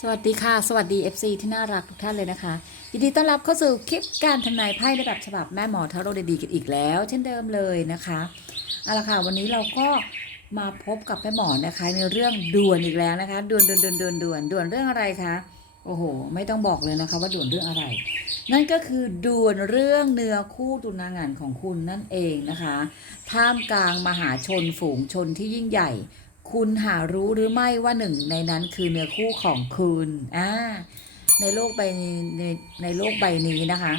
สวัสดีค่ะ สวัสดี FC ที่น่ารักทุกท่านเลยนะคะยินดีต้อนรับเข้าสู่คลิปการทำนายไพ่ในแบบฉบับแม่หมอทาโร่ดีๆกันอีกแล้ว เช่นเดิมเลยนะคะเอาละค่ะวันนี้เราก็มาพบกับแม่หมอนะคะ ในเรื่องด่วนอีกแล้วนะคะด่วนด่วนด่วนด่วนด่วนด่วนเรื่องอะไรคะโอ้โห ไม่ต้องบอกเลยนะคะ ว่าด่วนเรื่องอะไร นั่นก็คือด่วนเรื่องเนื้อคู่ตุนางานของคุณนั่นเองนะคะท่ามกลางมหาชนฝูงชนที่ยิ่งใหญ่ คุณหารู้หรือไม่ว่าหนึ่งในนั้นคือเนื้อคู่ของคุณอ่าในโลกใบในในโลกใบนี้นะคะ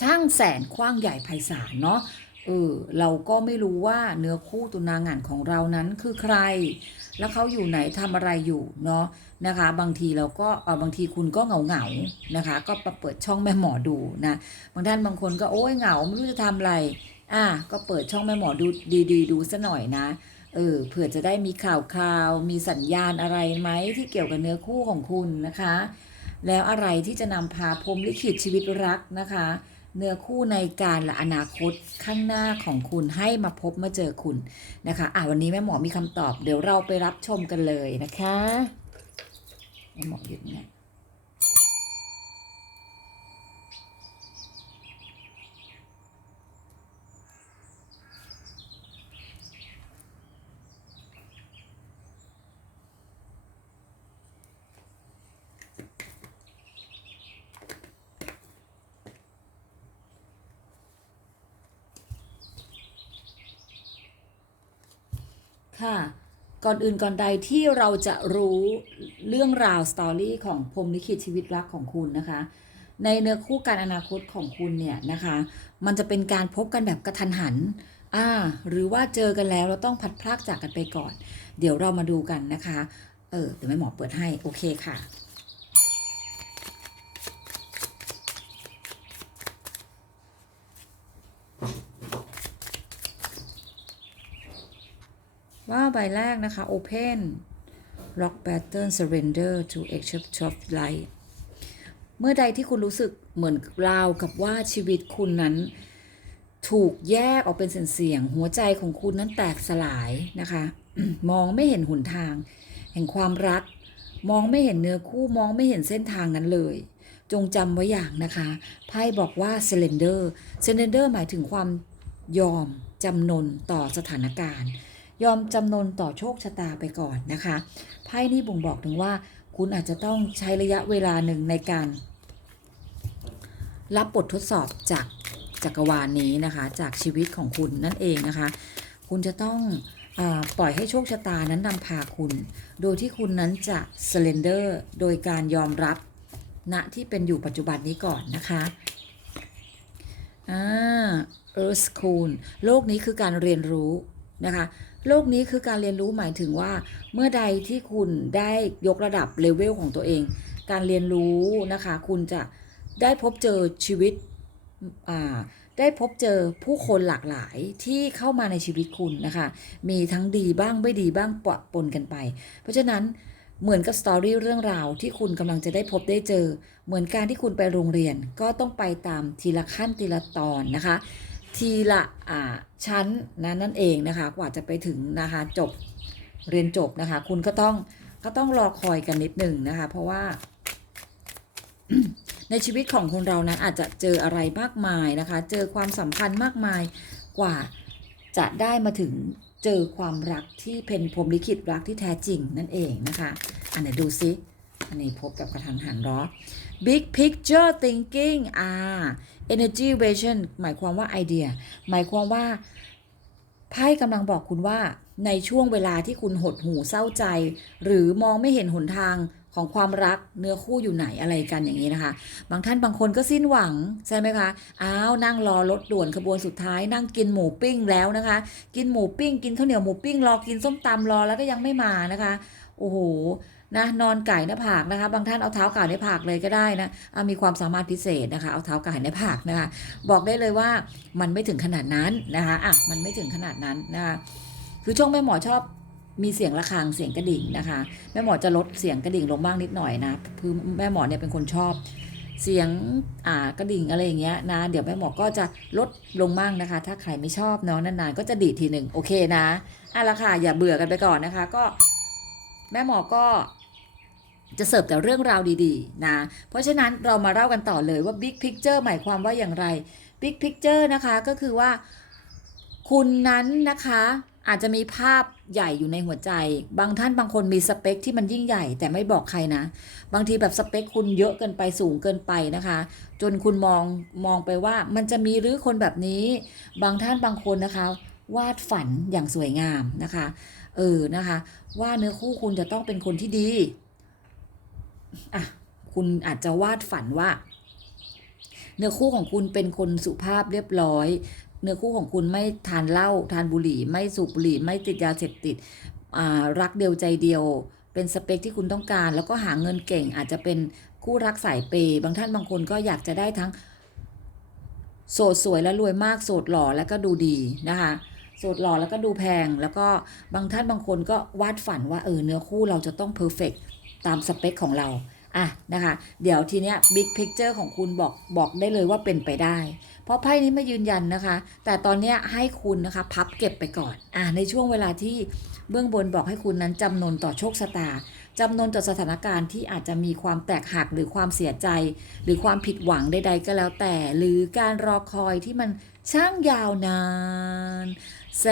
ช่างแสนกว้างใหญ่ไพศาลเนาะเออเราก็ไม่รู้ว่าเนื้อคู่ตุนางานของเรานั้นคือใคร แล้วเขาอยู่ไหนทำอะไรอยู่เนาะนะคะ บางทีเราก็เออบางทีคุณก็เหงาเหงานะคะ ก็เปิดช่องแม่หมอดูนะบางท่านบางคนก็โอ้ยเหงาไม่รู้จะทำอะไรอะก็เปิดช่องแม่หมอดูดีๆดูซะหน่อยนะ เออเผื่อจะได้มีข่าวคราวมีสัญญาณอะไรไหมที่เกี่ยวกับเนื้อคู่ของคุณนะคะ แล้วอะไรที่จะนำพาพรหมลิขิตชีวิตรักนะคะ เนื้อคู่ในการและอนาคตข้างหน้าของคุณให้มาพบมาเจอคุณนะคะอะวันนี้แม่หมอมีคำตอบ เดี๋ยวเราไปรับชมกันเลยนะคะแม่หมอหยุดเนี่ย ค่ะ ก่อนอื่นก่อนใดที่เราจะรู้เรื่องราวสตอรี่ของพรมลิขิตชีวิตรักของคุณนะคะ ในเนื้อคู่การอนาคตของคุณเนี่ยนะคะ มันจะเป็นการพบกันแบบกระทันหันอ่าหรือว่าเจอกันแล้วเราต้องพัดพรากจากกันไปก่อน เดี๋ยวเรามาดูกันนะคะ เออเดี๋ยวแม่หมอเปิดให้ โอเคค่ะ ว่าใบแรกนะคะ Open Rock Pattern Surrender to Accept of Light เมื่อใดที่คุณรู้สึกเหมือนราวกับว่าชีวิตคุณนั้น ถูกแยกออกเป็นเสียงๆหัวใจของคุณนั้นแตกสลายนะคะ มองไม่เห็นหนทาง แห่งความรัก มองไม่เห็นเนื้อคู่มองไม่เห็นเส้นทางนั้นเลยจงจำไว้อย่างนะคะไพ่บอกว่า surrender surrender หมายถึงความยอมจำนนต่อสถานการณ์ ยอมจำนนต่อโชคชะตาไปก่อนนะคะไพ่นี่บ่งบอกถึงว่า คุณอาจจะต้องใช้ระยะเวลาหนึ่งในการ รับบททดสอบจากจักรวาลนี้นะคะ จากชีวิตของคุณนั่นเองนะคะ คุณจะต้องอปล่อยให้โชคชะตานั้นนำพาคุณ โดยที่คุณนั้นจะ surrender โดยการยอมรับณที่เป็นอยู่ปัจจุบันนี้ก่อนนะคะอ่า Earth School โลกนี้คือการเรียนรู้นะคะ โลกนี้คือการเรียนรู้หมายถึงว่า เมื่อใดที่คุณได้ยกระดับเลเวลของตัวเอง การเรียนรู้นะคะ คุณจะได้พบเจอชีวิตอ่าได้พบเจอผู้คนหลากหลายที่เข้ามาในชีวิตคุณนะคะ มีทั้งดีบ้างไม่ดีบ้างปะปนกันไป เพราะฉะนั้นเหมือนกับสตอรี่เรื่องราวที่คุณกำลังจะได้พบได้เจอ เหมือนการที่คุณไปโรงเรียนก็ต้องไปตามทีละขั้นทีละตอนนะคะ ทีละอ่าชั้นนะนั่นเองนะคะกว่าจะไปถึงนะคะจบเรียนจบนะคะ คุณก็ต้องก็ต้องรอคอยกันนิดหนึ่งนะคะ เพราะว่า ในชีวิตของคนเรานั้นอาจจะเจออะไรมากมายนะคะ เจอความสัมพันธ์มากมายกว่าจะได้มาถึงเจอความรักที่เป็นพรมลิขิตรักที่แท้จริงนั่นเองนะคะ อันไหนดูซิอันนี้พบกับกระทันหันเนาะ big picture thinking อ่า energy vision หมายความว่าไอเดีย หมายความว่าไพ่กำลังบอกคุณว่าในช่วงเวลาที่คุณหดหูเศร้าใจ หรือมองไม่เห็นหนทางของความรักเนื้อคู่อยู่ไหนอะไรกันอย่างนี้นะคะ บางท่านบางคนก็สิ้นหวังใช่ไหมคะอ้าวนั่งรอรถด่วนขบวนสุดท้าย นั่งกินหมูปิ้งแล้วนะคะ กินหมูปิ้ง กินข้าวเหนียวหมูปิ้งรอกินส้มตำรอแล้วก็ยังไม่มานะคะ โอ้โห นะนอนไก่หน้าผากนะคะ บางท่านเอาเท้าไก่ในผากเลยก็ได้นะมีความสามารถพิเศษนะคะ เอาเท้าไก่ในผากนะคะ บอกได้เลยว่ามันไม่ถึงขนาดนั้นนะคะอะมันไม่ถึงขนาดนั้นนะคะคือช่วงแม่หมอชอบมีเสียงะระฆังเสียงกระดิ่งนะคะแม่หมอจะลดเสียงกระดิ่งลงบ้างนิดหน่อยนะคือแม่หมอเนี่ยเป็นคนชอบ เสียงอ่ากระดิ่งอะไรอย่างเงี้ยนะ เดี๋ยวแม่หมอก็จะลดลงมั่งนะคะ ถ้าใครไม่ชอบเนาะนานๆก็จะดีดทีหนึ่งโอเคนะอะละค่ะอย่าเบื่อกันไปก่อนนะคะ ก็แม่หมอก็ จะเสิร์ฟแต่เรื่องราวดีๆ นะ เพราะฉะนั้นเรามาเล่ากันต่อเลยว่า Big Picture หมายความว่าอย่างไร Big Picture นะคะก็คือว่า คุณนั้นนะคะอาจจะมีภาพใหญ่อยู่ในหัวใจ บางท่านบางคนมีสเปคที่มันยิ่งใหญ่ แต่ไม่บอกใครนะ บางทีแบบสเปคคุณเยอะเกินไปสูงเกินไปนะคะ จนคุณมองมองไปว่ามันจะมีหรือคนแบบนี้ บางท่านบางคนนะคะ วาดฝันอย่างสวยงามนะคะ เออนะคะ ว่าเนื้อคู่คุณจะต้องเป็นคนที่ดี อะคุณอาจจะวาดฝันว่า เนื้อคู่ของคุณเป็นคนสุภาพเรียบร้อย เนื้อคู่ของคุณไม่ทานเหล้าทานบุหรี่ ไม่สูบบุหรี่ ไม่ติดยาเสพติดรักเดียวใจเดียว เป็นสเปคที่คุณต้องการ แล้วก็หาเงินเก่งอาจจะเป็นคู่รักสายเปย์บางท่านบางคนก็อยากจะได้ทั้ง โสดสวยและรวยมากโสดหล่อแล้วก็ดูดีนะคะโสดหล่อแล้วก็ดูแพงแล้วก็บางท่านบางคนก็วาดฝันว่าเออเนื้อคู่เราจะต้องเพอร์เฟก ตามสเปคของเราอะนะคะ เดี๋ยวทีเนี้ยบิ๊กพิกเจอร์ของคุณบอกบอกได้เลยว่าเป็นไปได้ เพราะไพ่นี้ไม่ยืนยันนะคะ แต่ตอนเนี้ยให้คุณนะคะพับเก็บไปก่อนอะในช่วงเวลาที่เบื้องบนบอกให้คุณนั้นจำนนต่อโชคชะตาจำนนต่อสถานการณ์ที่อาจจะมีความแตกหักหรือความเสียใจ หรือความผิดหวังใด ๆ ก็แล้วแต่ หรือการรอคอยที่มันช่างยาวนาน แส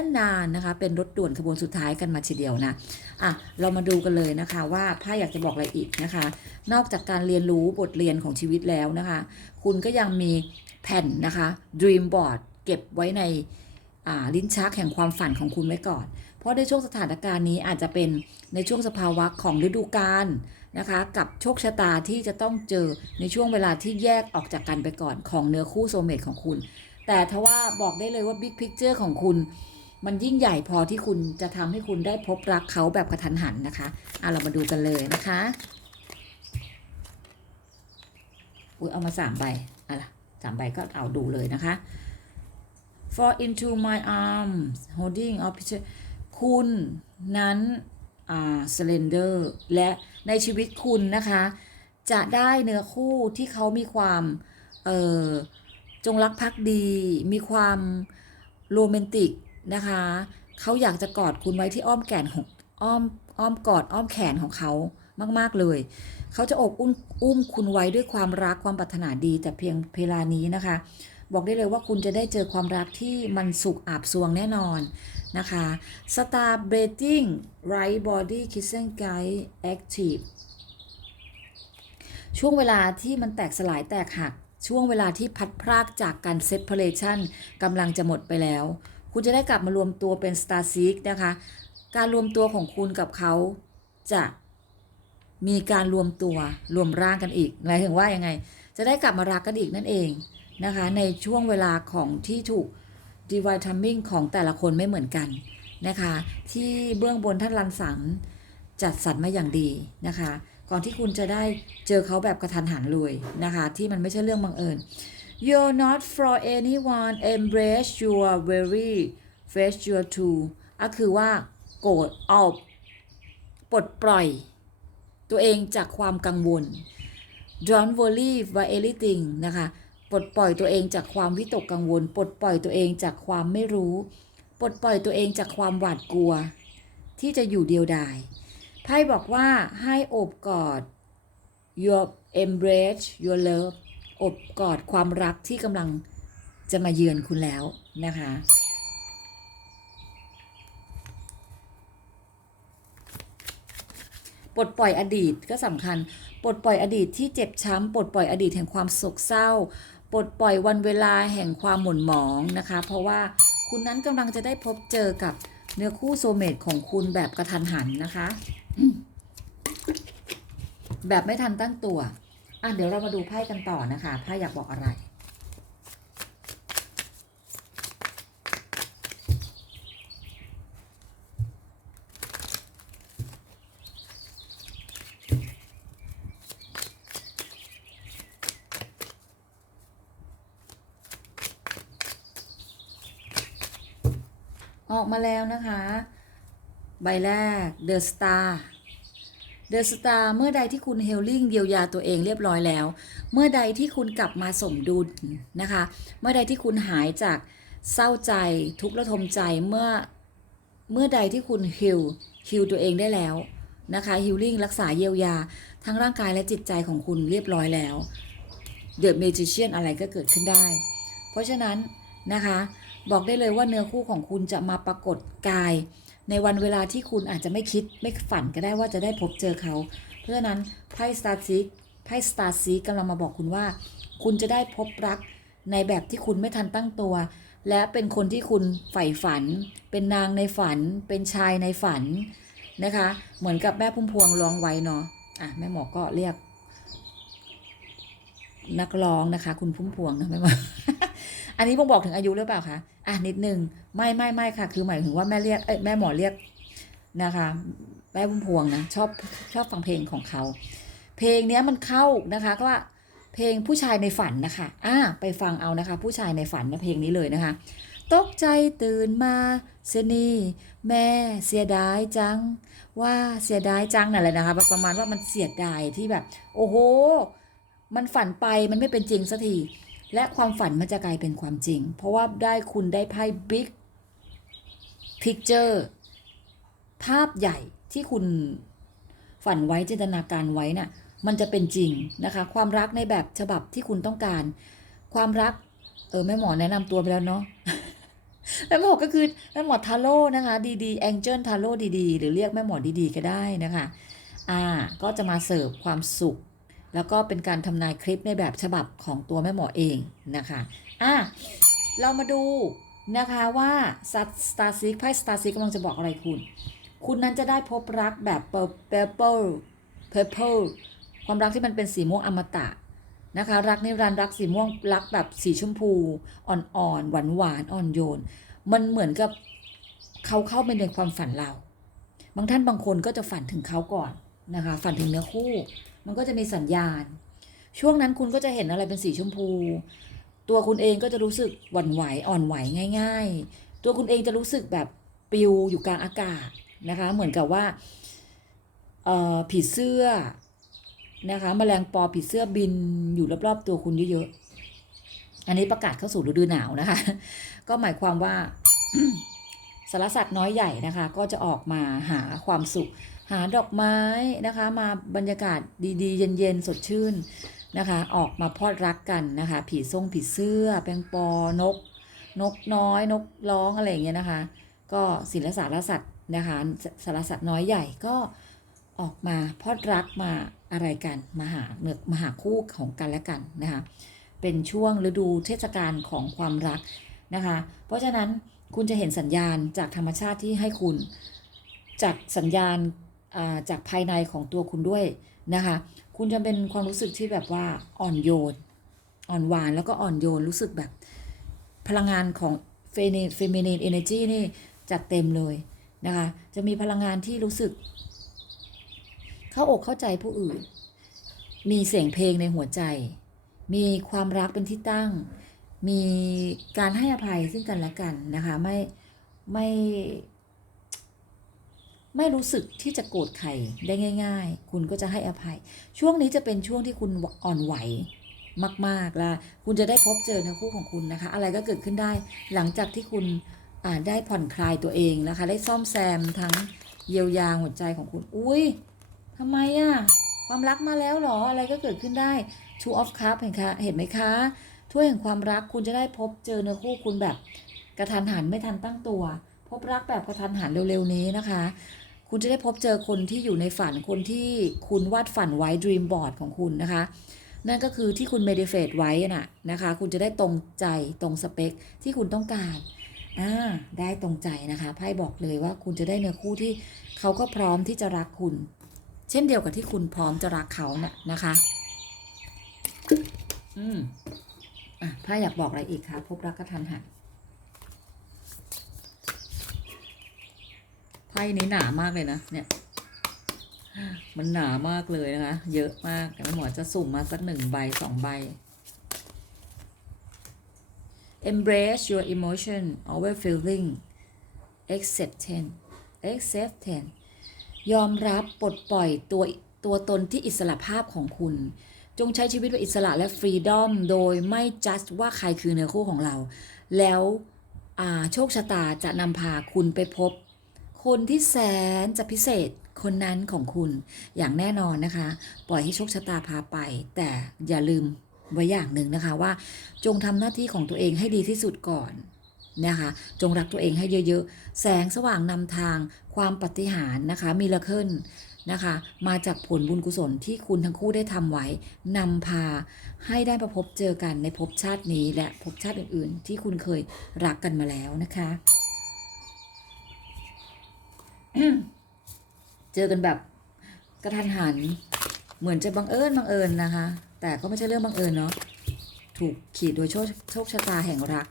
นนานนะคะ เป็นรถด่วนขบวนสุดท้ายกันมาทีเดียวนะ อะเรามาดูกันเลยนะคะ ว่าไพ่อยากจะบอกอะไรอีกนะคะ นอกจากการเรียนรู้บทเรียนของชีวิตแล้วนะคะ คุณก็ยังมีแผ่นนะคะ Dream Board เก็บไว้ในลิ้นชักแห่งความฝันของคุณไว้ก่อน เพราะในช่วงสถานการณ์นี้อาจจะเป็นในช่วงสภาวะของฤดูกาลนะคะ กับโชคชะตาที่จะต้องเจอในช่วงเวลาที่แยกออกจากกันไปก่อนของเนื้อคู่โซเมตของคุณ แต่ทว่าบอกได้เลยว่า Big Picture ของคุณ มันยิ่งใหญ่พอที่คุณจะทำให้คุณได้พบรักเขาแบบกระทันหันนะคะเอะเรามาดูกันเลยนะคะอุ้ยเอามาสามใบอะล่ะสามใบก็เอาดูเลยนะคะ for into my arms holding a picture คุณนั้นอ่า slender และในชีวิตคุณนะคะ จะได้เนื้อคู่ที่เขามีความเอ่อจงรักภักดี มีความโรแมนติก นะคะ เขาอยากจะกอดคุณไว้ที่อ้อมแขนของอ้อมอ้อมกอดอ้อมแขนของเขามาก ๆ เลย เขาจะอบอุ้มอุ้มคุณไว้ด้วยความรักความปรารถนาดีแต่เพียงเวลานี้นะคะ บอกได้เลยว่าคุณจะได้เจอความรักที่มันสุขอาบสวงแน่นอนนะคะ Star b r e a t i n g Right Body Kissing Guide Active ช่วงเวลาที่มันแตกสลายแตกหัก ช่วงเวลาที่พัดพรากจากการ separation กำลังจะหมดไปแล้ว คุณจะได้กลับมารวมตัวเป็น Star Seek นะคะ การรวมตัวของคุณกับเขาจะมีการรวมตัวรวมร่างกันอีกหมายถึงว่ายังไง จะได้กลับมารักกันอีกนั่นเองนะคะ ในช่วงเวลาของที่ถูก divine timing ของแต่ละคนไม่เหมือนกันนะคะ ที่เบื้องบนท่านรันสันจัดสรรมาอย่างดีนะคะ ก่อนที่คุณจะได้เจอเขาแบบกระทันหันเลยนะคะ ที่มันไม่ใช่เรื่องบังเอิญ You're not for anyone embrace your very face your true ก็คือว่าโกรธเอาปลดปล่อย ตัวเองจากความกังวล Don't worry about anything นะคะปลดปล่อยตัวเองจากความวิตกกังวล ปลดปล่อยตัวเองจากความไม่รู้ ปลดปล่อยตัวเองจากความหวาดกลัว ที่จะอยู่เดียวดายไพ่บอกว่าให้โอบกอด your embrace your love อบกอดความรักที่กำลังจะมาเยือนคุณแล้วนะคะปลดปล่อยอดีตก็สำคัญ ปลดปล่อยอดีตที่เจ็บช้ำปลดปล่อยอดีตแห่งความโศกเศร้า ปลดปล่อยวันเวลาแห่งความหม่นหมองนะคะ เพราะว่าคุณนั้นกำลังจะได้พบเจอกับเนื้อคู่โซเมตของคุณแบบกระทันหันนะคะ แบบไม่ทันตั้งตัว อะเดี๋ยวเรามาดูไพ่กันต่อนะคะไพ่อยากบอกอะไร ออกมาแล้วนะคะ ใบแรก The Star The Star เมื่อใดที่คุณเฮลลิ่งเยียวยาตัวเองเรียบร้อยแล้ว เมื่อใดที่คุณกลับมาสมดุลนะคะ เมื่อใดที่คุณหายจากเศร้าใจทุกข์ระทมใจเมื่อเมื่อใดที่คุณฮิลฮิลตัวเองได้แล้วนะคะฮิลลิ่งรักษาเยียวยา ทั้งร่างกายและจิตใจของคุณเรียบร้อยแล้ว The Magician อะไรก็เกิดขึ้นได้ เพราะฉะนั้นนะคะ บอกได้เลยว่าเนื้อคู่ของคุณจะมาปรากฏกาย ในวันเวลาที่คุณอาจจะไม่คิดไม่ฝันก็ได้ว่าจะได้พบเจอเขา เพราะฉะนั้นไพ่สตาร์ซิกไพ่สตาร์ซิกกำลังมาบอกคุณว่า คุณจะได้พบรักในแบบที่คุณไม่ทันตั้งตัว และเป็นคนที่คุณใฝ่ฝัน เป็นนางในฝัน เป็นชายในฝันนะคะ เหมือนกับแม่พุ่มพวงร้องไว้เนาะอะแม่หมอก็เรียก นักร้องนะคะ คุณพุ่มพวงนะแม่หมอ อันนี้บ่งบอกถึงอายุหรือเปล่าคะอะนิดนึงไม่ไม่ไม่ค่ะ คือหมายถึงว่าแม่เรียกเอ้ยแม่หมอเรียกนะคะแม่พุ่มพวงนะชอบชอบฟังเพลงของเขา เพลงเนี้ยมันเข้านะคะก็ว่าเพลงผู้ชายในฝันนะคะอ่าไปฟังเอานะคะ ผู้ชายในฝันนะเพลงนี้เลยนะคะ ตกใจตื่นมาเสยนีแม่เสียดายจัง ว่าเสียดายจังนั่นแหละนะคะประมาณว่ามันเสียดายที่แบบ โอ้โห มันฝันไปมันไม่เป็นจริงสักที และความฝันมันจะกลายเป็นความจริง เพราะว่าได้คุณได้ไพ่ Big Picture ภาพใหญ่ที่คุณฝันไว้จินตนาการไว้น่ะมันจะเป็นจริงนะคะ ความรักในแบบฉบับที่คุณต้องการ ความรัก เออแม่หมอแนะนำตัวไปแล้วเนาะแม่หมอก็คือแม่หมอทาโร่นะคะดีๆแองเจิลทาโร่ดีๆ หรือเรียกแม่หมอดีๆ ก็ได้นะคะ อ่า ก็จะมาเสิร์ฟความสุข แล้วก็เป็นการทำนายคลิปในแบบฉบับของตัวแม่หมอเองนะคะอะเรามาดูนะคะว่าสตาร์ซิกไพ่สตาร์ซิกกำลังจะบอกอะไรคุณ คุณนั้นจะได้พบรักแบบเปอร์เปอร์เพอร์เพลความรักที่มันเป็นสีม่วงอมตะนะคะรักนิรันดร์รักสีม่วงรักแบบสีชมพูอ่อนๆหวานหวานๆอ่อนโยน มันเหมือนกับเขาเข้าไปในความฝันเรา บางท่านบางคนก็จะฝันถึงเขาก่อนนะคะฝันถึงเนื้อคู่ มันก็จะมีสัญญาณ ช่วงนั้นคุณก็จะเห็นอะไรเป็นสีชมพู ตัวคุณเองก็จะรู้สึกหวั่นไหวอ่อนไหวง่าย ๆ ตัวคุณเองจะรู้สึกแบบปลิวอยู่กลางอากาศนะคะ เหมือนกับว่าผีเสื้อนะคะแมลงปอผีเสื้อบินอยู่รอบๆตัวคุณเยอะๆอันนี้ประกาศเข้าสู่ฤดูหนาวนะคะ ก็หมายความว่าสารสัตว์น้อยใหญ่นะคะ ก็จะออกมาหาความสุข หาดอกไม้นะคะ มาบรรยากาศดีๆ เย็นๆ สดชื่นนะคะ ออกมาพอดรักกันนะคะ ผีทรงผีเสื้อ แปงปอนก นกน้อย นกร้องอะไรอย่างเงี้ยนะคะ ก็ศิลสารสัตว์นะคะสารสัตว์น้อยใหญ่ก็ออกมาพอดรักมาอะไรกันมาหาเนื้อมาหาคู่ของกันและกันนะคะ เป็นช่วงฤดูเทศกาลของความรักนะคะ เพราะฉะนั้นคุณจะเห็นสัญญาณจากธรรมชาติที่ให้คุณ จากสัญญาณ จากภายในของตัวคุณด้วยนะคะ คุณจะเป็นความรู้สึกที่แบบว่าอ่อนโยน อ่อนหวานแล้วก็อ่อนโยนรู้สึกแบบพลังงานของเฟเนเฟมินีนเอเนจีนี่จัดเต็มเลยนะคะ จะมีพลังงานที่รู้สึก เข้าอกเข้าใจผู้อื่น มีเสียงเพลงในหัวใจ มีความรักเป็นที่ตั้ง มีการให้อภัยซึ่งกันและกันนะคะ ไม่ไม่ ไม่รู้สึกที่จะโกรธใครได้ง่าย ๆ คุณก็จะให้อภัย ช่วงนี้จะเป็นช่วงที่คุณอ่อนไหวมากๆและคุณจะได้พบเจอในคู่ของคุณนะคะ อะไรก็เกิดขึ้นได้ หลังจากที่คุณได้ผ่อนคลายตัวเองนะคะ ได้ซ่อมแซมทั้งเยียวยาหัวใจของคุณ อุ้ยทำไมอะความรักมาแล้วหรอ อะไรก็เกิดขึ้นได้ Two of Cups เห็นคะเห็นไหมคะถ้วยแห่งความรักคุณจะได้พบเจอเนื้อคู่คุณแบบกระทันหันไม่ทันตั้งตัว พบรักแบบกระทันหันเร็วๆนี้นะคะ คุณจะได้พบเจอคนที่อยู่ในฝันคนที่คุณวาดฝันไว้ dream board ของคุณนะคะ นั่นก็คือที่คุณ m e d i t a t ไว้น่ะนะคะ คุณจะได้ตรงใจตรงสเปคที่คุณต้องการอ่าได้ตรงใจนะคะไพ่บอกเลยว่าคุณจะได้เนื้อคู่ที่เขาก็พร้อมที่จะรักคุณ เช่นเดียวกับที่คุณพร้อมจะรักเขาน่ะนะคะ อืมอะไพ่อยากบอกอะไรอีกคะพบรักกระทันหัน ไพ่นี้หนามากเลยนะ เนี่ย มันหนามากเลยนะคะ เยอะมากแต่หมอจะสุ่มมาสักหนึ่งใบสองใบ embrace your emotion our feeling acceptance acceptance ยอมรับปลดปล่อยตัวตัวตนที่อิสระภาพของคุณ จงใช้ชีวิตแบบอิสระและฟรีดอมโดยไม่จัดว่าใครคือเนื้อคู่ของเรา แล้วโชคชะตาจะนำพาคุณไปพบ คนที่แสนจะพิเศษคนนั้นของคุณอย่างแน่นอนนะคะ ปล่อยให้โชคชะตาพาไป แต่อย่าลืมไว้อย่างหนึ่งนะคะว่า จงทำหน้าที่ของตัวเองให้ดีที่สุดก่อนนะคะจงรักตัวเองให้เยอะๆ แสงสว่างนำทางความปฏิหารนะคะมีละเคิลนะคะ มาจากผลบุญกุศลที่คุณทั้งคู่ได้ทำไว้นำพาให้ได้ประพบเจอกันในภพชาตินี้และภพชาติอื่นๆ ที่คุณเคยรักกันมาแล้วนะคะ เจอกันแบบกระทันหัน เหมือนจะบังเอิญบังเอิญนะคะ แต่ก็ไม่ใช่เรื่องบังเอิญเนาะถูกขีดโดยโชคโชคชะตาแห่งรัก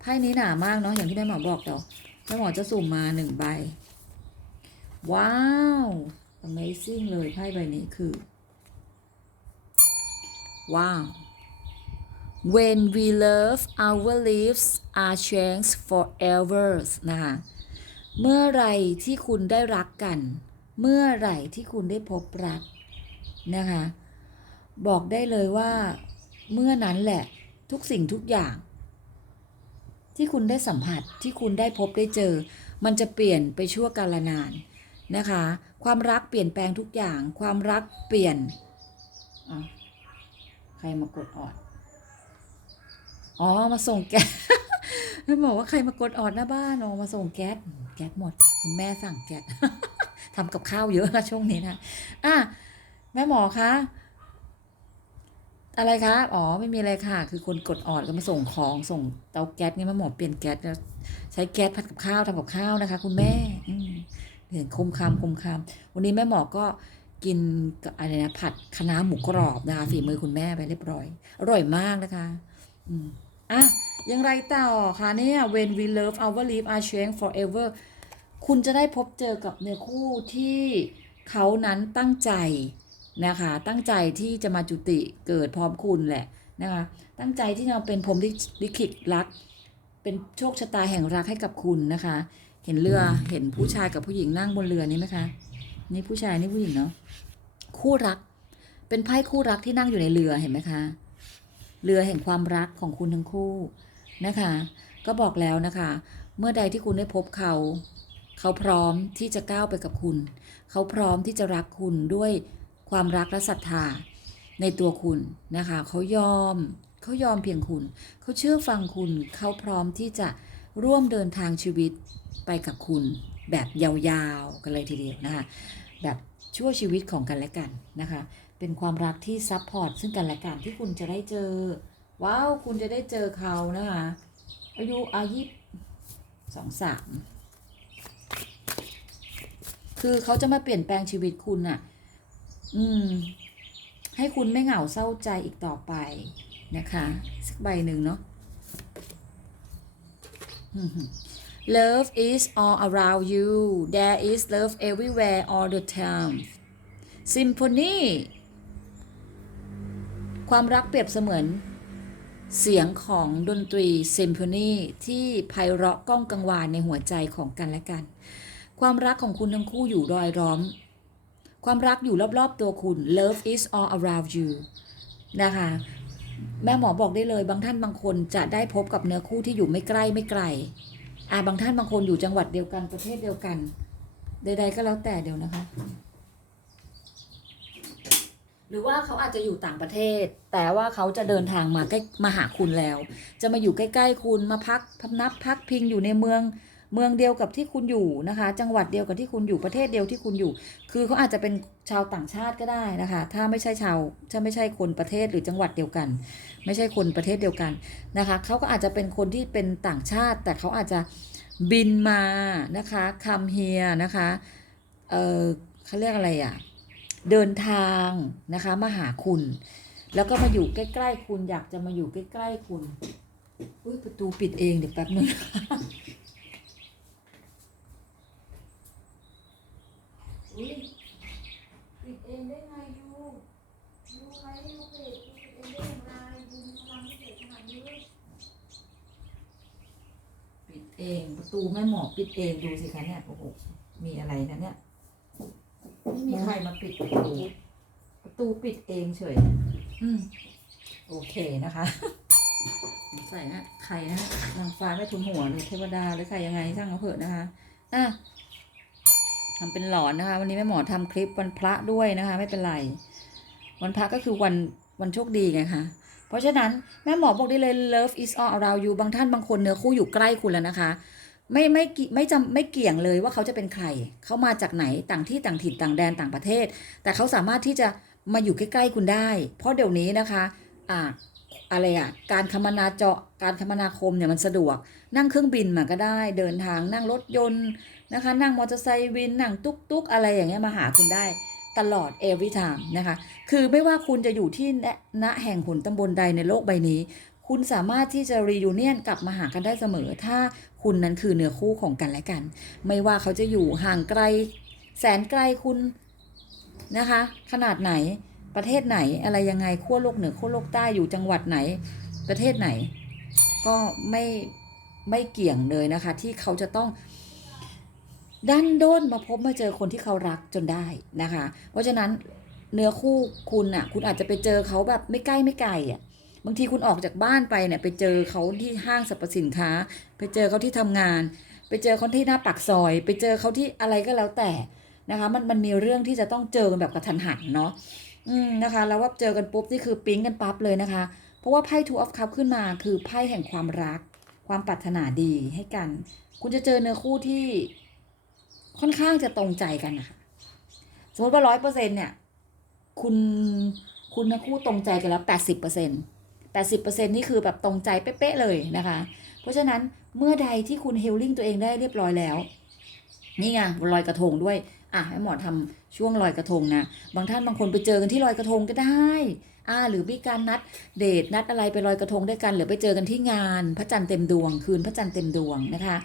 ไพ่นี้หนามากเนาะอย่างที่แม่หมอบอกเดี๋ยวแม่หมอจะสุ่มมาหนึ่งใบ ว้าว Amazing เลยไพ่ใบนี้คือ ว้าว When we love our lives are changed forever นะคะ เมื่อไรที่คุณได้รักกัน เมื่อไหร่ที่คุณได้พบรักนะคะ บอกได้เลยว่า เมื่อนั้นแหละทุกสิ่งทุกอย่าง ที่คุณได้สัมผัสที่คุณได้พบได้เจอ มันจะเปลี่ยนไปชั่วกาลนานนะคะ ความรักเปลี่ยนแปลงทุกอย่าง ความรักเปลี่ยนใครมากดออดอ๋อมาส่งแก สไม่บอกว่าใครมากดออดหน้าบ้านอ๋อมาส่งแก๊สแก๊สหมด คุณแม่สั่งแก๊สทำกับข้าวเยอะนะช่วงนี้นะอะแม่หมอคะอะไรคะ อ๋อ ไม่มีอะไรค่ะ คือคนกดออดก็มาส่งของส่งเตาแก๊สนี่แม่หมอเปลี่ยนแก๊สแล้วใช้แก๊สผัดกับข้าวทำกับข้าวนะคะ คุณแม่อืมเห็นคมคำคมคำวันนี้แม่หมอก็กินอะไรนะผัดคะน้าหมูกรอบนะคะฝีมือคุณแม่ไปเรียบร้อย อร่อยมากนะคะ อืมอะ ยังไรต่อคะเนี่ย when we love our life are change forever คุณจะได้พบเจอกับเนื้อคู่ที่เขานั้นตั้งใจนะคะ ตั้งใจที่จะมาจุติเกิดพร้อมคุณแหละนะคะ ตั้งใจที่จะเป็นพรหมลิขิตรัก เป็นโชคชะตาแห่งรักให้กับคุณนะคะ เห็นเรือ เห็นผู้ชายกับผู้หญิงนั่งบนเรือนี้ไหมคะ นี่ผู้ชายนี่ผู้หญิงเนาะ คู่รัก เป็นไพ่คู่รักที่นั่งอยู่ในเรือเห็นไหมคะ เรือแห่งความรักของคุณทั้งคู่ นะคะ ก็บอกแล้วนะคะ เมื่อใดที่คุณได้พบเขา เขาพร้อมที่จะก้าวไปกับคุณ เขาพร้อมที่จะรักคุณด้วยความรักและศรัทธาในตัวคุณนะคะ เขายอมเขายอมเพียงคุณ เขาเชื่อฟังคุณ เขาพร้อมที่จะร่วมเดินทางชีวิตไปกับคุณ แบบยาวๆกันเลยทีเดียวนะคะ แบบชั่วชีวิตของกันและกันนะคะ เป็นความรักที่ซับพอร์ตซึ่งกันและกันที่คุณจะได้เจอ ว้าวคุณจะได้เจอเขานะคะ อายุอายุสองสามคือเขาจะมาเปลี่ยนแปลงชีวิตคุณอะอืม ให้คุณไม่เหงาเศร้าใจอีกต่อไปนะคะ สักใบหนึ่งเนาะ Love is all around you there is love everywhere all the time Symphony ความรักเปรียบเสมือน เสียงของดนตรีซิมโฟนีที่ไพเราะก้องกังวานในหัวใจของกันและกัน ความรักของคุณทั้งคู่อยู่รอยล้อม ความรักอยู่รอบๆตัวคุณ love is all around you นะคะ แม่หมอบอกได้เลย บางท่านบางคนจะได้พบกับเนื้อคู่ที่อยู่ไม่ใกล้ไม่ไกลอ่าบางท่านบางคนอยู่จังหวัดเดียวกันประเทศเดียวกัน ใดๆก็แล้วแต่เดียวนะคะ หรือว่าเขาอาจจะอยู่ต่างประเทศ แต่ว่าเขาจะเดินทางมาใกล้มาหาคุณแล้ว จะมาอยู่ใกล้ ๆ คุณมาพักพำนับพักพิงอยู่ในเมืองเมืองเดียวกับที่คุณอยู่นะคะ จังหวัดเดียวกับที่คุณอยู่ประเทศเดียวที่คุณอยู่ คือเขาอาจจะเป็นชาวต่างชาติก็ได้นะคะ ถ้าไม่ใช่ชาวถ้าไม่ใช่คนประเทศหรือจังหวัดเดียวกัน ไม่ใช่คนประเทศเดียวกันนะคะเขาก็อาจจะเป็นคนที่เป็นต่างชาติ แต่เขาอาจจะบินมานะคะคัมเฮียนะคะเออเขาเรียกอะไรอะ เดินทางนะคะมาหาคุณ แล้วก็มาอยู่ใกล้ๆคุณอยากจะมาอยู่ใกล้ๆคุณอุ้ยประตูปิดเองเดี๋ยวแป๊บนึงอุ้ยปิดเองได้ไงยูยูใครยูปิดยูปิดเองได้อย่างไรยูมีพลังพิเศษขนาดนี้ปิดเองประตูแม่หมอปิดเองดูสิคะเนี่ยโอ้โหมีอะไรนะเนี่ย ไม่มีใครมาปิดประตูประตูปิดเองเฉย อืม โอเคนะคะสงสัยนะใครนะนางฟ้าไม่ทุนหัวหรือเทวดาหรือใครยังไงช่างเขาเถอะนะคะอะทำเป็นหลอนนะคะ วันนี้แม่หมอทำคลิปวันพระด้วยนะคะ ไม่เป็นไร วันพระก็คือวันวันโชคดีไงคะเพราะฉะนั้นแม่หมอบอกได้เลย love is all around you บางท่านบางคนเนื้อคู่อยู่ใกล้คุณแล้วนะคะ ไม่ไม่ไม่จำไม่เกี่ยงเลยว่าเขาจะเป็นใคร เขามาจากไหนต่างที่ต่างถิ่นต่างแดนต่างประเทศ แต่เขาสามารถที่จะมาอยู่ใกล้ๆคุณได้ เพราะเดี๋ยวนี้นะคะอ่าอะไรอะการคมนาเจาะการคมนาคมเนี่ยมันสะดวก นั่งเครื่องบินมาก็ได้ เดินทางนั่งรถยนต์นะคะ นั่งมอเตอร์ไซค์วินนั่งตุ๊กตุ๊กอะไรอย่างเงี้ยมาหาคุณได้ตลอด every time นะคะ คือไม่ว่าคุณจะอยู่ที่ณแห่งหนตำบลใดในโลกใบนี้ คุณสามารถที่จะรียูเนียนกลับมาหากันได้เสมอ ถ้า คุณนั้นคือเนื้อคู่ของกันและกัน ไม่ว่าเขาจะอยู่ห่างไกล แสนไกลคุณนะคะ ขนาดไหนประเทศไหนอะไรยังไงขั้วโลกเหนือขั้วโลกใต้อยู่จังหวัดไหน ประเทศไหน ก็ไม่ไม่เกี่ยงเลยนะคะ ที่เขาจะต้องดันด้นมาพบมาเจอคนที่เขารักจนได้นะคะ เพราะฉะนั้นเนื้อคู่คุณอะ คุณอาจจะไปเจอเขาแบบไม่ใกล้ไม่ไกลอะ บางทีคุณออกจากบ้านไปเนี่ยไปเจอเขาที่ห้างสรรพสินค้า ไปเจอเขาที่ทำงาน ไปเจอเขาที่หน้าปากซอย ไปเจอเขาที่อะไรก็แล้วแต่นะคะ มันมันมีเรื่องที่จะต้องเจอกันแบบกระทันหันเนาะอืมนะคะ แล้วว่าเจอกันปุ๊บนี่คือปิ๊งกันปั๊บเลยนะคะ เพราะว่าไพ่ two of cup ขึ้นมาคือไพ่แห่งความรัก ความปรารถนาดีให้กัน คุณจะเจอเนื้อคู่ที่ค่อนข้างจะตรงใจกันนะคะสมมติว่าร้อยเปอร์เซ็นเนี่ย คุณคุณทั้งคู่ตรงใจกันแล้วแปดสิบเปอร์เซ็นต์ แปดสิบเปอร์เซ็นนี่คือแบบตรงใจเป๊ะๆเลยนะคะ เพราะฉะนั้นเมื่อใดที่คุณเฮลลิ่งตัวเองได้เรียบร้อยแล้ว นี่ไงลอยกระทงด้วย อะให้หมอทำช่วงลอยกระทงนะ บางท่านบางคนไปเจอกันที่ลอยกระทงก็ได้ อ่า หรือมีการนัดเดทนัดอะไรไปลอยกระทงด้วยกัน หรือไปเจอกันที่งานพระจันทร์เต็มดวง คืนพระจันทร์เต็มดวงนะคะ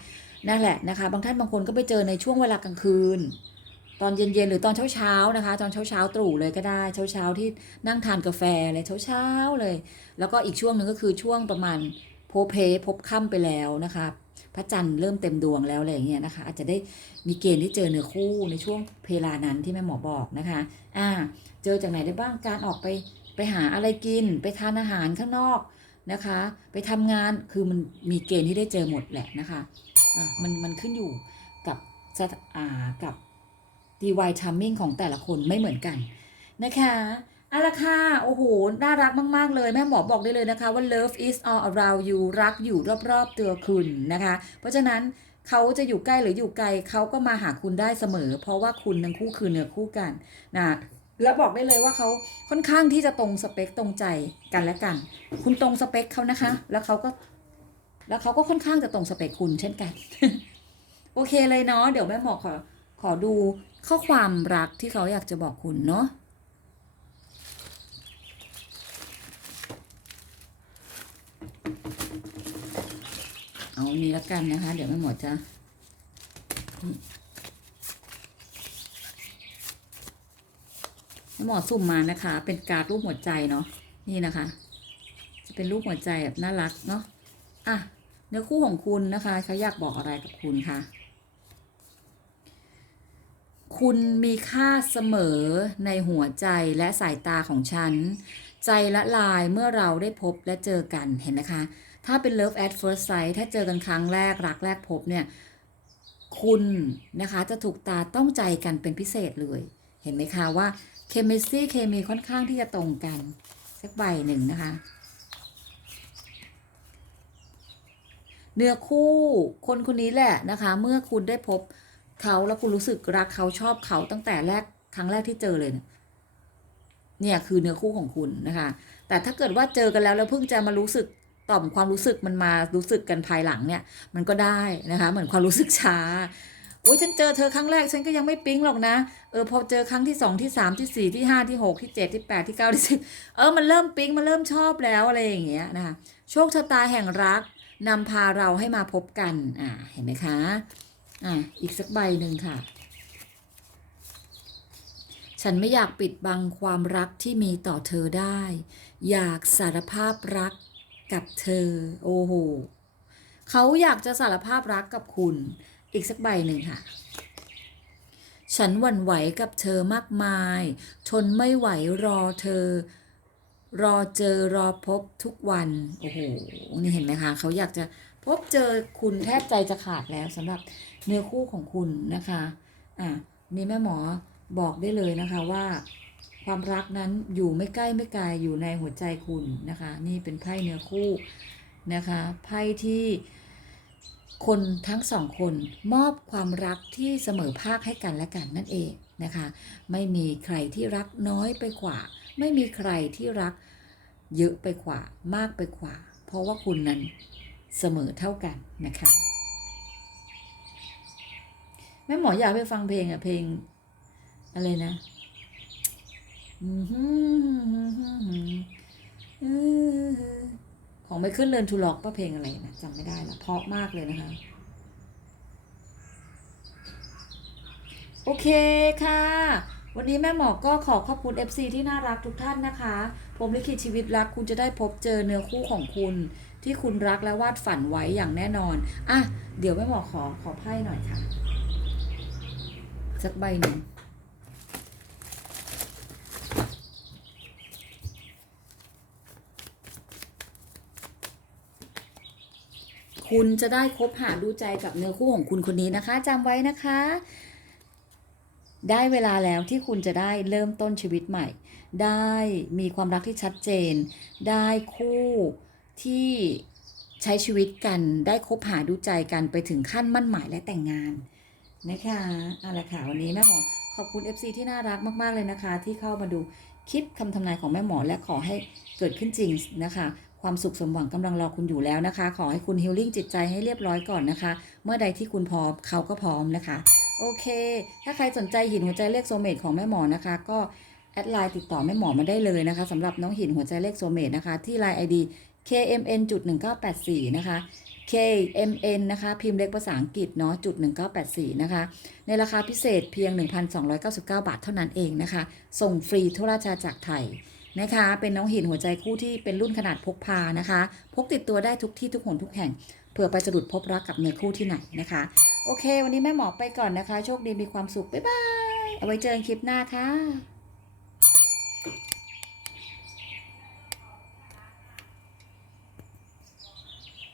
นั่นแหละนะคะ บางท่านบางคนก็ไปเจอในช่วงเวลากลางคืน ตอนเย็นๆ หรือตอนเช้าๆนะคะ ตอนเช้าๆตรู่เลยก็ได้เช้าๆที่นั่งทานกาแฟเลยเช้าๆเลย แล้วก็อีกช่วงหนึ่งก็คือช่วงประมาณโพเพพบค่ำไปแล้วนะคะพระจันทร์เริ่มเต็มดวงแล้วอะไรอย่างเงี้ยนะคะ อาจจะได้มีเกณฑ์ที่เจอเนื้อคู่ในช่วงเพลานั้นที่แม่หมอบอกนะคะอ่าเจอจากไหนได้บ้างการออกไปไปหาอะไรกิน ไปทานอาหารข้างนอกนะคะ ไปทำงานคือมันมีเกณฑ์ที่ได้เจอหมดแหละนะคะอะมันมันขึ้นอยู่กับส ถอ่ากับ DY timing ของแต่ละคนไม่เหมือนกันนะคะอาละค่ะ โอ้โห น่ารักมาก ๆ เลย แม่หมอบอกได้เลยนะคะว่า love is all around you รักอยู่รอบ ๆ ตัวคุณนะคะ เพราะฉะนั้นเขาจะอยู่ใกล้หรืออยู่ไกลเขาก็มาหาคุณได้เสมอ เพราะว่าคุณทั้งคู่คือเนื้อคู่กันนะแล้วบอกได้เลยว่าเขาค่อนข้างที่จะตรงสเปคตรงใจกันและกัน คุณตรงสเปคเขานะคะ แล้วเขาก็ แล้วเขาก็ค่อนข้างจะตรงสเปคคุณเช่นกัน โอเคเลยเนาะ เดี๋ยวแม่หมอขอขอดู ข้อความรักที่เขาอยากจะบอกคุณเนาะเอาอันนี้แล้วกันนะคะ เดี๋ยวแม่หมอจะแม่หมอสุ่มมานะคะ เป็นการ์ดรูปหัวใจเนาะนี่นะคะ จะเป็นรูปหัวใจแบบน่ารักเนาะอะเนื้อคู่ของคุณนะคะเขาอยากบอกอะไรกับคุณคะ คุณมีค่าเสมอในหัวใจและสายตาของฉัน ใจละลายเมื่อเราได้พบและเจอกันเห็นไหมคะ ถ้าเป็น love at first sight ถ้าเจอกันครั้งแรกรักแรกพบเนี่ย คุณนะคะจะถูกตาต้องใจกันเป็นพิเศษเลย เห็นไหมคะว่า chemistry เคมีค่อนข้างที่จะตรงกัน สักใบหนึ่งนะคะ เนื้อคู่คนคนนี้แหละนะคะ เมื่อคุณได้พบ เขาแล้วคุณรู้สึกรักเขาชอบเขาตั้งแต่แรกครั้งแรกที่เจอเลยเนี่ยเนี่ยคือเนื้อคู่ของคุณนะคะ แต่ถ้าเกิดว่าเจอกันแล้วแล้วเพิ่งจะมารู้สึกต่อมความรู้สึกมันมารู้สึกกันภายหลังเนี่ย มันก็ได้นะคะ เหมือนความรู้สึกช้าโอ้ยฉันเจอเธอครั้งแรกฉันก็ยังไม่ปิ๊งหรอกนะเออพอเจอครั้งที่สองที่สามที่สี่ที่ห้าที่หกที่เจ็ดที่แปดที่เก้าที่สิบเออมันเริ่มปิ๊งมันเริ่มชอบแล้วอะไรอย่างเงี้ยนะคะโชคชะตาแห่งรักนำพาเราให้มาพบกันอ่าเห็นไหมคะ อ่าอีกสักใบหนึ่งค่ะ ฉันไม่อยากปิดบังความรักที่มีต่อเธอได้ อยากสารภาพรักกับเธอ โอ้โหเขาอยากจะสารภาพรักกับคุณ อีกสักใบหนึ่งค่ะ ฉันหวั่นไหวกับเธอมากมาย ทนไม่ไหวรอเธอ รอเจอรอพบทุกวัน โอ้โห นี่เห็นไหมคะ เขาอยากจะ พบเจอคุณแทบใจจะขาดแล้วสำหรับเนื้อคู่ของคุณนะคะอะนี่แม่หมอบอกได้เลยนะคะว่า ความรักนั้นอยู่ไม่ใกล้ไม่ไกลอยู่ในหัวใจคุณนะคะ นี่เป็นไพ่เนื้อคู่นะคะไพ่ที่คนทั้งสองคนมอบความรักที่เสมอภาคให้กันและกันนั่นเองนะคะ ไม่มีใครที่รักน้อยไปกว่า ไม่มีใครที่รักเยอะไปกว่ามากไปกว่า เพราะว่าคุณนั้น เสมอเท่ากันนะคะแม่หมออยากไปฟังเพลงอะเพลง อะไรนะของไม่ขึ้นเรินทูล็อกป้าเพลงอะไรนะจำไม่ได้ละเพราะมากเลยนะคะโอเคค่ะ วันนี้แม่หมอก็ขอขอบคุณ FC ที่น่ารักทุกท่านนะคะ ผมลิขิตชีวิตรักคุณจะได้พบเจอเนื้อคู่ของคุณ ที่คุณรักและวาดฝันไว้อย่างแน่นอน อะ เดี๋ยวแม่หมอขอขอไพ่หน่อยค่ะ สักใบหนึ่งคุณจะได้คบหาดูใจกับเนื้อคู่ของคุณคนนี้นะคะจำไว้นะคะ ได้เวลาแล้วที่คุณจะได้เริ่มต้นชีวิตใหม่ ได้มีความรักที่ชัดเจน ได้คู่ ที่ใช้ชีวิตกันได้คบหาดูใจกันไปถึงขั้นมั่นหมายและแต่งงานนะคะเอาละค่ะวันนี้แม่หมอขอบคุณ FC ที่น่ารักมาก ๆ เลยนะคะ ที่เข้ามาดูคลิปคำทำนายของแม่หมอและขอให้เกิดขึ้นจริงนะคะ ความสุขสมหวังกำลังรอคุณอยู่แล้วนะคะ ขอให้คุณฮิลลิ่งจิตใจให้เรียบร้อยก่อนนะคะ เมื่อใดที่คุณพร้อมเขาก็พร้อมนะคะ โอเค ถ้าใครสนใจหินหัวใจเลขโซเมตของแม่หมอนะคะ ก็แอดไลน์ติดต่อแม่หมอมาได้เลยนะคะสำหรับน้องหินหัวใจเลขโซเมตนะคะ ที่ไลน์ ID KMN จุด1984 นะคะ KMN นะคะ พิมพ์เล็กภาษาอังกฤษเนาะจุด1984 นะคะ ในราคาพิเศษเพียง 1,299 บาทเท่านั้นเองนะคะ ส่งฟรีทั่วราชอาณาจักรไทยนะคะ เป็นน้องหินหัวใจคู่ที่เป็นรุ่นขนาดพกพานะคะ พกติดตัวได้ทุกที่ทุกหนทุกแห่งเผื่อไปสะดุดพบรักกับเนื้อคู่ที่ไหนนะคะ โอเค วันนี้แม่หมอไปก่อนนะคะ โชคดีมีความสุข บ๊ายบาย เอาไว้เจอกันคลิปหน้าค่ะ